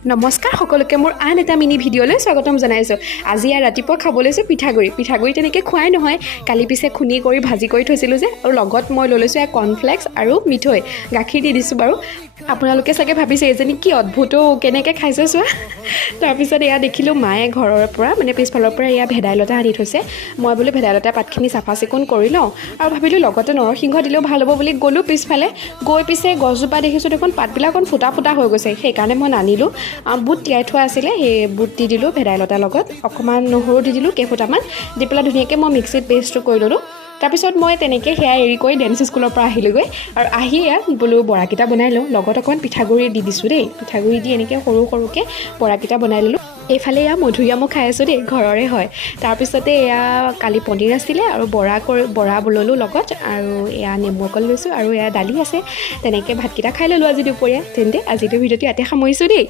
নমস্কাৰ সকলোকে মোৰ আন এটা মিনি ভিডিঅ'লৈ স্বাগতম জনাইছোঁ। আজি ৰাতিপুৱা খাব লৈছোঁ পিঠাগুড়ি তেনেকৈ খোৱাই নহয়, কালি পিছে খুন্দি কৰি ভাজি কৰি থৈছিলোঁ যে, আৰু লগত মই লৈ লৈছোঁ কৰ্ণফ্লেক্স আৰু মিঠৈ, গাখীৰ দি দিছোঁ বাৰু। আপোনালোকে চাগে ভাবিছে এইজনী কি অদ্ভুত কেনেকৈ খাইছে চোৱা। তাৰপিছত এয়া দেখিলোঁ মায়ে ঘৰৰ পৰা মানে পিছফালৰ পৰা এয়া ভেদাইলতা আনি থৈছে। মই বোলো ভেদাইলতা পাতখিনি চাফা চিকুণ কৰি লওঁ আৰু ভাবিলোঁ লগতে নৰসিংহ দিলেও ভাল হ'ব বুলি গ'লোঁ পিছফালে। গৈ পিছে গছজোপা দেখিছোঁ দেখোন পাতবিলাক অকণ ফুটা ফুটা হৈ গৈছে, সেইকাৰণে মই নানিলোঁ। বুট তিয়াই থোৱা আছিলে, সেই বুট দি দিলোঁ ভেদাইলতাৰ লগত, অকণমান নহৰু দি দিলোঁ কেইফুটামান, দি পেলাই ধুনীয়াকৈ মই মিক্সিত পেষ্টটো কৰি ল'লোঁ। তাৰপিছত মই তেনেকৈ সেয়া এৰি কৰি ডেন্স স্কুলৰ পৰা আহিলোঁগৈ, আৰু আহি ইয়াত বোলো বৰাকেইটা বনাই লওঁ, লগত অকণমান পিঠাগুড়ি দি দিছোঁ দেই, পিঠাগুড়ি দি এনেকৈ সৰু সৰুকৈ বৰাকেইটা বনাই ল'লোঁ। এইফালে এয়া মধুৰিআমো খাই আছোঁ দেই, ঘৰৰে হয়। তাৰপিছতে এয়া কালি পনীৰ আছিলে আৰু বৰা ল'লোঁ লগত, আৰু এয়া নেমু অকল লৈছোঁ, আৰু এয়া দালি আছে। তেনেকৈ ভাতকেইটা খাই ল'লোঁ আজি দুপৰীয়া। তেন্তে আজিতো ভিডিঅ'টো ইয়াতে সামৰিছোঁ দেই।